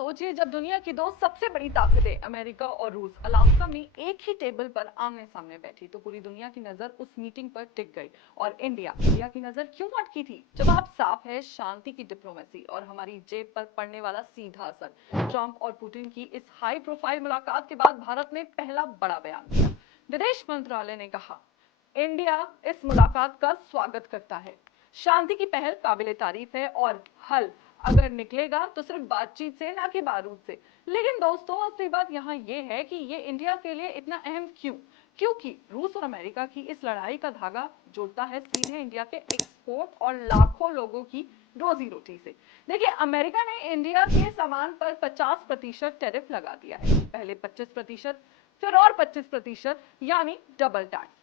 सोचिए, जब दुनिया की दो सबसे बड़ी ताकतें अमेरिका और रूस अलास्का में एक ही टेबल पर आमने सामने बैठी तो पूरी दुनिया की नजर उस मीटिंग पर टिक गई। और इंडिया की नजर क्यों अटकी थी? जवाब साफ है, शांति की डिप्लोमेसी और हमारी जेब पर पड़ने वाला सीधा असर। ट्रंप और पुतिन की इस हाई प्रोफाइल मुलाकात के बाद भारत ने पहला बड़ा बयान दिया। विदेश मंत्रालय ने कहा, इंडिया इस मुलाकात का स्वागत करता है। शांति की पहल काबिले तारीफ है और हल अगर निकलेगा तो सिर्फ बातचीत से, ना कि बारूद से। लेकिन दोस्तों, असली बात यहाँ ये है कि ये इंडिया के लिए इतना अहम क्यों? क्योंकि रूस और अमेरिका की इस लड़ाई का धागा जुड़ता है सीधे इंडिया के एक्सपोर्ट और लाखों लोगों की रोजी रोटी से। देखिए, अमेरिका ने इंडिया के सामान पर 50% टैरिफ लगा दिया है। पहले 25%, फिर और 25%, यानी डबल टैक्स।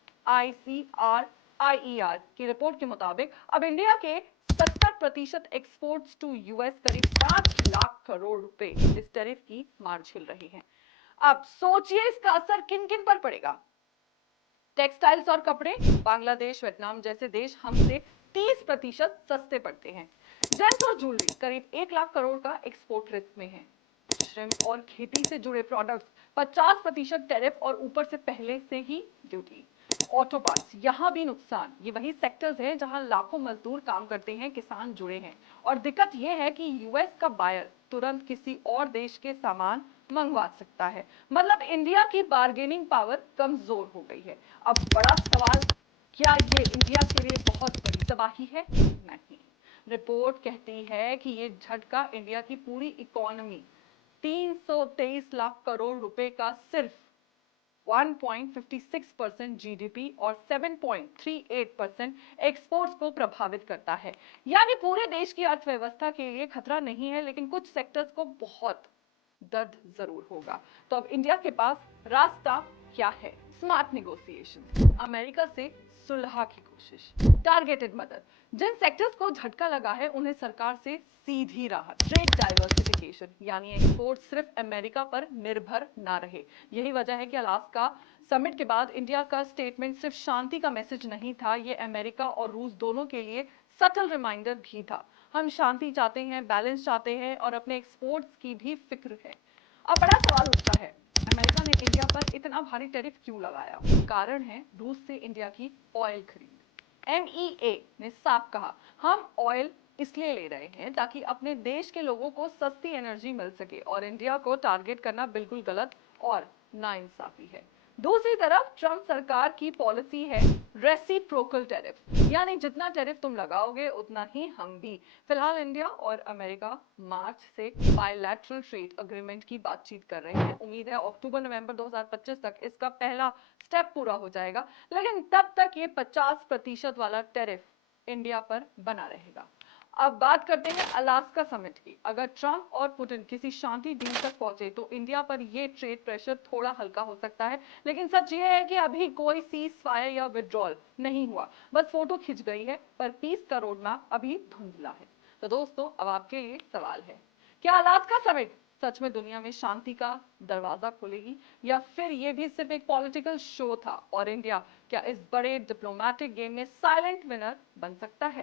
ICR की रिपोर्ट के मुताबिक अब इंडिया के 70% एक्सपोर्ट्स टू यूएस करीब 5 लाख करोड़ रुपए इस टैरिफ की मार झेल रही हैं। अब सोचिए इसका असर किन किन पर पड़ेगा। टेक्सटाइल्स और कपड़े, बांग्लादेश, वियतनाम जैसे देश हमसे 30% सस्ते पड़ते हैं। जेम्स और ज्वेलरी करीब 1 लाख करोड़ का एक्सपोर्ट रिस्क में है। श्रिम्प और खेती से जुड़े प्रोडक्ट्स 50% टैरिफ और ऊपर से पहले से ही ड्यूटी। ऑटो पार्ट्स, यहाँ भी नुकसान। ये वही सेक्टर्स हैं जहां लाखों मजदूर काम करते हैं, किसान जुड़े हैं। और दिक्कत यह है कि यूएस का बायर तुरंत किसी और देश के सामान मंगवा सकता है। मतलब इंडिया की बार्गेनिंग पावर कमजोर हो गई है। अब बड़ा सवाल, क्या ये इंडिया के लिए बहुत बड़ी तबाही है? नहीं। रिपोर्ट कहती है कि ये झटका इंडिया की पूरी इकोनॉमी, 323 लाख करोड़ रुपए का सिर्फ 1.56% जीडीपी और 7.38% एक्सपोर्ट्स को प्रभावित करता है। यानी पूरे देश की अर्थव्यवस्था के लिए खतरा नहीं है, लेकिन कुछ सेक्टर्स को बहुत दर्द जरूर होगा। तो अब इंडिया के पास रास्ता क्या है? स्मार्ट नेगोशिएशन, अमेरिका से सुलह की कोशिश, टारगेटेड मदद। जिन सेक्टर्स को झटका लगा है उन्हें सरकार से सीधी राहत, ट्रेड डाइवर्सिफिकेशन, यानी एक्सपोर्ट सिर्फ अमेरिका पर निर्भर ना रहे। यही वजह है कि अलास्का समिट के बाद इंडिया का स्टेटमेंट सिर्फ शांति का मैसेज नहीं था, ये अमेरिका और रूस दोनों के लिए सटल रिमाइंडर भी था। हम शांति चाहते हैं, बैलेंस चाहते हैं और अपने एक्सपोर्ट्स की भी फिक्र है। अब बड़ा सवाल उठता है, अमेरिका ने इंडिया पर इतना भारी टैरिफ क्यों लगाया? कारण है रूस से इंडिया की ऑयल खरीद। MEA ने साफ कहा, हम ऑयल इसलिए ले रहे हैं ताकि अपने देश के लोगों को सस्ती एनर्जी मिल सके, और इंडिया को टारगेट करना बिल्कुल गलत और नाइंसाफी है। दूसरी तरफ ट्रंप सरकार की पॉलिसी है रेसिप्रोकल टैरिफ, यानी जितना टैरिफ तुम लगाओगे उतना ही हम भी। फिलहाल इंडिया और अमेरिका मार्च से बायलैटरल ट्रेड अग्रीमेंट की बातचीत कर रहे हैं। उम्मीद है अक्टूबर-नवंबर 2025 तक इसका पहला स्टेप पूरा हो जाएगा, लेकिन तब तक ये 50% वाला टैरिफ इंडिया पर बना रहेगा। अब बात करते हैं अलास्का समिट की। अगर ट्रंप और पुतिन किसी शांति डील तक पहुंचे तो इंडिया पर यह ट्रेड प्रेशर थोड़ा हल्का हो सकता है, लेकिन सच यह है कि अभी कोई सीज फायर या विड्रॉल नहीं हुआ, बस फोटो खिंच गई है, पर पीस का रोड मैप अभी धुंधला है। तो दोस्तों, अब आपके लिए सवाल है, क्या अलास्का समिट सच में दुनिया में शांति का दरवाजा खोलेगी, या फिर ये भी सिर्फ एक पॉलिटिकल शो था और इंडिया क्या इस बड़े डिप्लोमेटिक गेम में साइलेंट विनर बन सकता है?